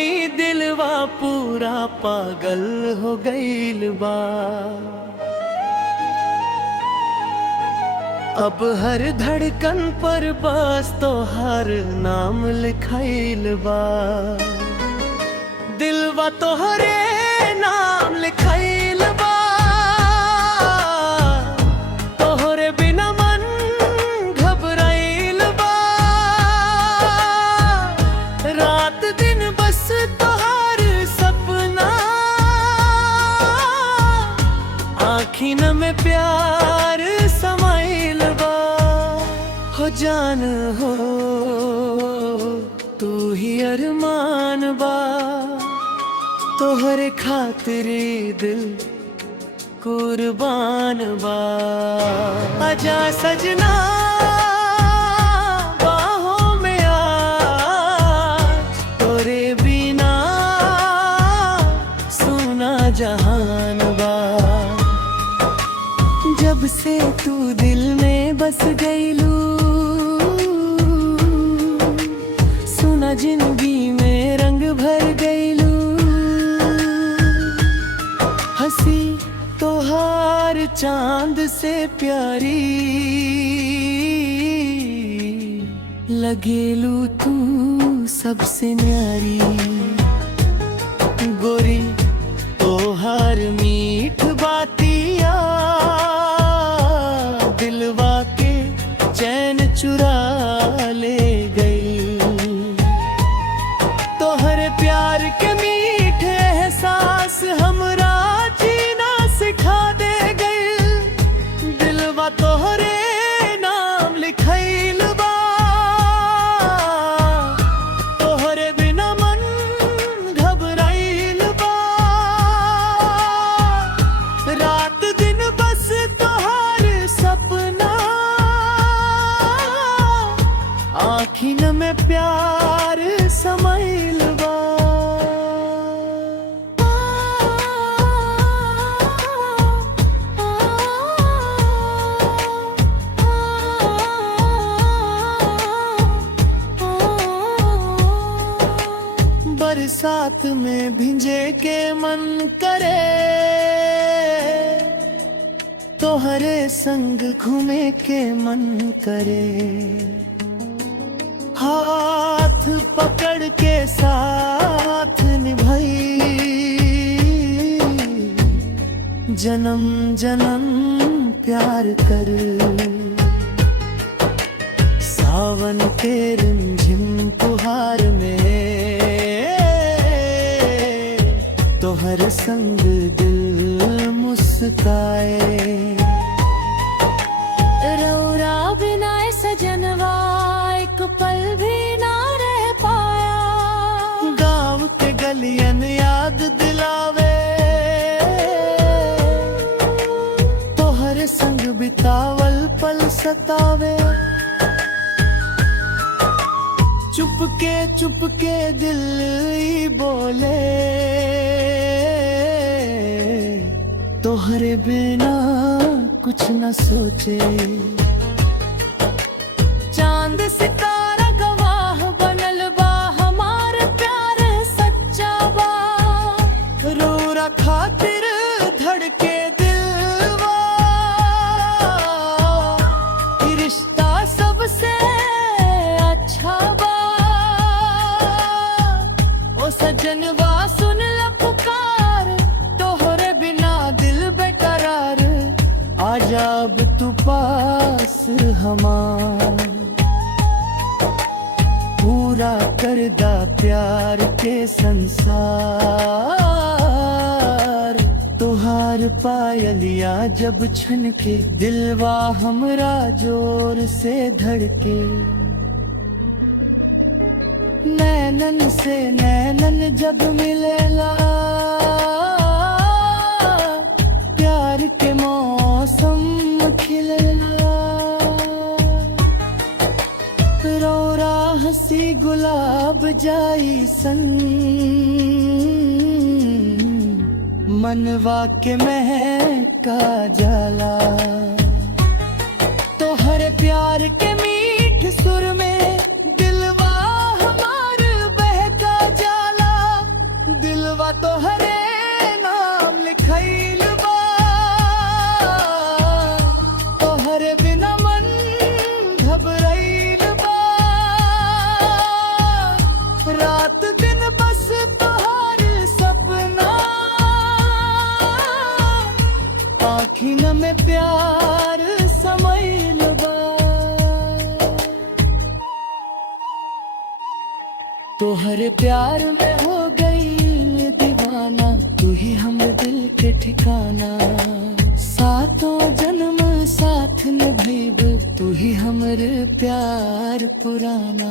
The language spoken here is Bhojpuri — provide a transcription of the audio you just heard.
गई दिलवा पूरा पागल हो गईल बा। अब हर धड़कन पर बस तो हर नाम लिखाइल बा। दिलवा तोहरे नाम लिखाइल बा। तोहरे बिना मन घबराइल बा। रात दिन बस तोहार सपना, आँखिन में प्यार समाइल बा। हो जान हो तू ही अरमान बा। तोहरे खातिरे दिल कुर्बान बा। आजा सजना बाहों में आ, तोरे बिना सुना जहान बा। जब से तू दिल में बस गईलू, सुना जिंदगी में रंग भर गईलू। हंसी तोहार चांद से प्यारी, लगेलू तू सबसे न्यारी। गोरी तोहार मीठ बातिया, दिलवा के चैन चुरा ले गई। तोहरे प्यार के मीठे एहसास हमरा जीना सिखा दे गई। दिलवा तोहरे नाम लिखाइल बा। तोहरे बिना मन घबराइल बा। रात दिन बस तोहार सपना, आँखिन में प्यार समाइल बा। बरसात में भिंजे के मन करे, तोहरे संग घूमे के मन करे। हाथ पकड़ के साथ निभाई, जन्म जन्म प्यार कर। सावन के रिमझिम फुहार में तोहर संग दिल मुस्काए। रौरा बिना सजनवा एक पल भी ना रह पाया। गाँव के गलियन याद दिलावे, तोहरे संग बितावल पल सतावे। चुपके दिल ही बोले, तोहरे बिना कुछ न सोचे। चांद सितारा गवाह बनल बा, हमार प्यार सच्चा बा। रोरा खातिर धड़के दिलवा, ये रिश्ता सबसे अच्छा बा। ओ सजनवा सुन ल पुकार, तोहरे बिना दिल बेकरार। आजा अब तू पास हमार, पूरा करदा प्यार के संसार। तोहार पायलिया जब छनके, दिलवा हमरा जोर से धड़के। नैनन से नैनन जब मिलेला, प्यार के मौसम खिलेला। रौरा हंसी गुलाब जाई सन, मनवा के महका जाला। तोहरे प्यार के मीठ सुर में दिलवा हमार बहका जाला। तुम्हारे प्यार में हो गई दीवाना, तू ही हम दिल के ठिकाना। सातों जन्म साथ निभाइब, तू ही हमरे प्यार पुराना।